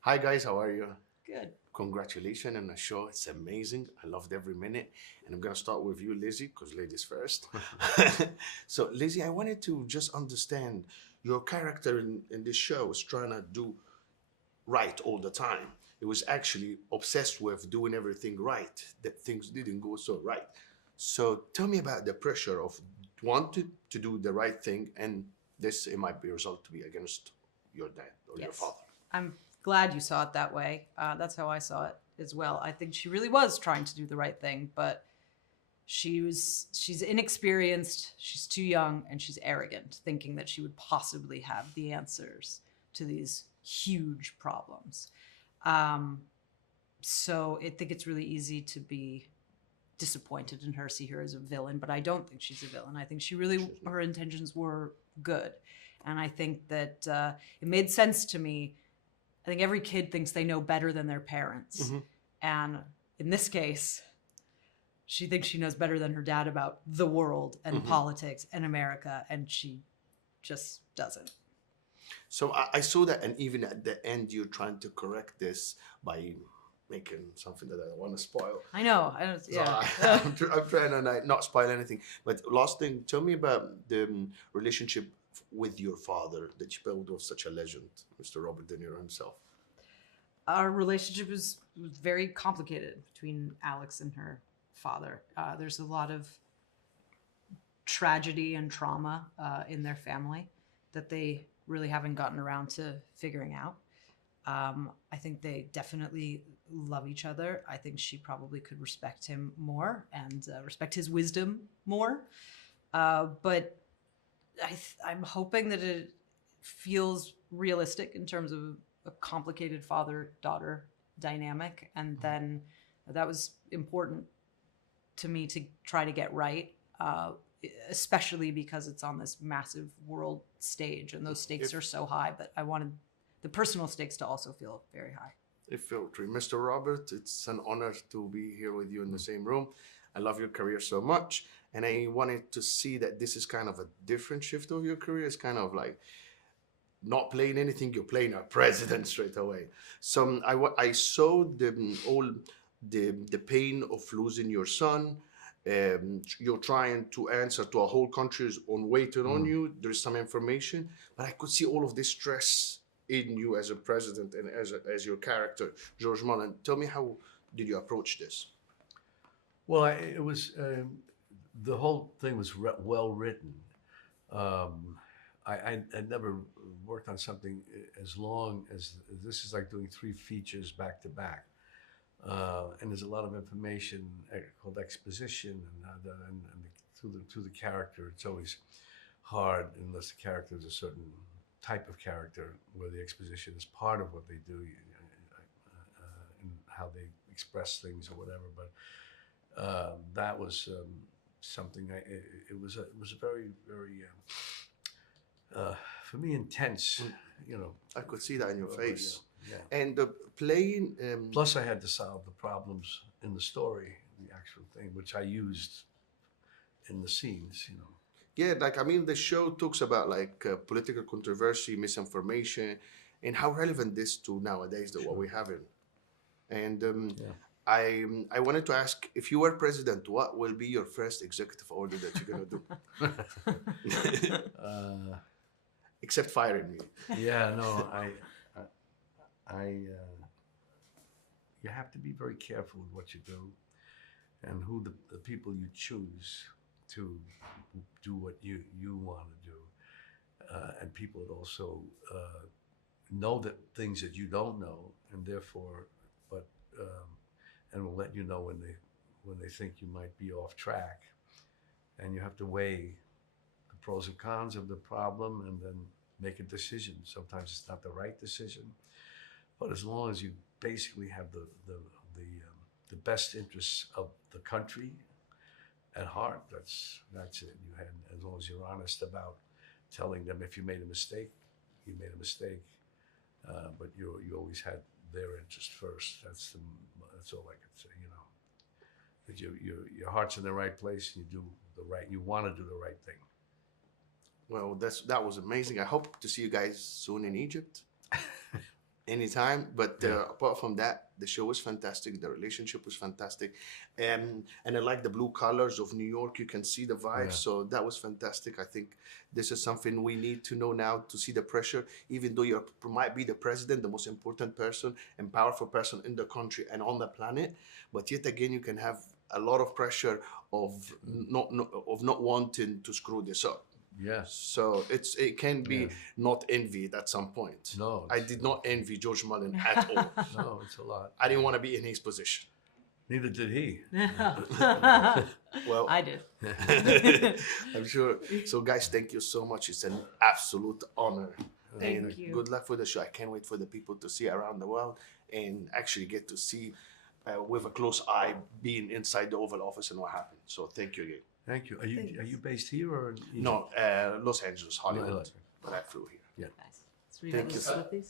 Hi guys, how are you? Good. Congratulations on the show. It's amazing. I loved every minute. And I'm gonna start with you, Lizzie, because ladies first. So Lizzie, I wanted to just understand your character in this show was trying to do right all the time. It was actually obsessed with doing everything right, that things didn't go so right. So tell me about the pressure of wanting to do the right thing and this it might be result to be against your dad or your Yes. father. I'm glad you saw it that way. That's how I saw it as well. I think she really was trying to do the right thing, but she's inexperienced, she's too young, and she's arrogant, thinking that she would possibly have the answers to these huge problems. Um, so I think it's really easy to be disappointed in her, see her as a villain, but I don't think she's a villain. I think she really, She's not. her intentions were good. And I think that it made sense to me. I think every kid thinks they know better than their parents. Mhm. And in this case, she thinks she knows better than her dad about the world and Mhm. politics and America, and she just doesn't. So I saw that, and even at the end, you're trying to correct this by making something that I don't want to spoil. I know. I don't, So yeah. I'm trying to not spoil anything. But last thing, tell me about the relationship with your father that you built with such a legend, Mr. Robert De Niro himself. Our relationship was very complicated between Alex and her father. There's a lot of tragedy and trauma in their family that they really haven't gotten around to figuring out. I think they definitely love each other. I think she probably could respect him more and respect his wisdom more. But I'm hoping that it feels realistic in terms of a complicated father daughter dynamic. And then that was important to me to try to get right, especially because it's on this massive world stage and those stakes If are so high. But I wanted the personal stakes to also feel very high. if filtry, Mr. Robert, it's an honor to be here with you in the same room. I love your career so much, and I wanted to see that this is kind of a different shift of your career. It's kind of like not playing anything, you're playing a president straight away. So I saw all the pain of losing your son. You're trying to answer to a whole country's on waiting on Mm. you. There's some information, but I could see all of this stress in you as a president and as your character, George Mullen. Tell me, how did you approach this? Well, it was the whole thing was well written. Um, I never worked on something as long as this is like doing three features back to back, and there's a lot of information called exposition, and through the character, it's always hard unless the character is a certain type of character where the exposition is part of what they do and how they express things or whatever. But that was something. It was a very for me intense. Mm, You know, I could see that in your face. yeah. And the playing, Plus, I had to solve the problems in the story, the actual thing, which I used in the scenes. You know. yeah, like I mean, the show talks about like political controversy, misinformation, and how relevant this to nowadays that what Sure. we have in. And Yeah. I wanted to ask if you were president, what will be your first executive order that you're gonna do, uh, except firing me? yeah. No. I you have to be very careful with what you do and who the people you choose to do what you want to do, and people that also know that things that you don't know, and therefore, but and will let you know when they think you might be off track, and you have to weigh the pros and cons of the problem, and then make a decision. Sometimes it's not the right decision, but as long as you basically have the best interests of the country at heart, that's it. You had, as long as you're honest about telling them if you made a mistake, you made a mistake, but you always had their interest first. That's all I could say. You know, that your heart's in the right place, and you do the right. You want to do the right thing. Well, that was amazing. I hope to see you guys soon in Egypt. Anytime. But Yeah. apart from that, the show was fantastic. The relationship was fantastic. And I like the blue colors of New York. You can see the vibe. Yeah. So that was fantastic. I think this is something we need to know now to see the pressure. Even though you might be the president, the most important person and powerful person in the country and on the planet. But yet again, you can have a lot of pressure of not wanting to screw this up. Yes. So it can be Yeah. not envied at some point. No, I it's- did not envy George Mullen at all. No, it's a lot. I didn't want to be in his position. Neither did he. Well, I did. I'm sure. So, guys, thank you so much. It's an absolute honor. Thank And you. good luck for the show. I can't wait for the people to see around the world and actually get to see with a close eye being inside the Oval Office and what happened. So, thank you again. Thank you. Are you Thanks. based here or in Egypt? No, Los Angeles, Hollywood, Los Angeles. but I flew here. Nice. It's really Thank nice you. with these.